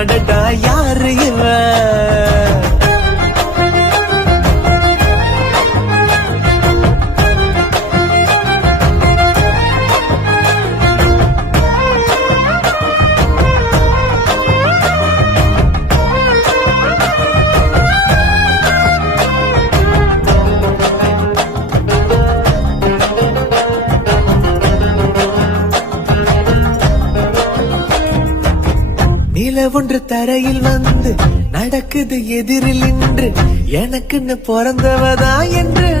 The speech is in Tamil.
அடடா யாரு இவன்? நில ஒன்று தரையில் வந்து நடக்குது எதிரில் நின்று எனக்குன்னு பிறந்தவதா என்று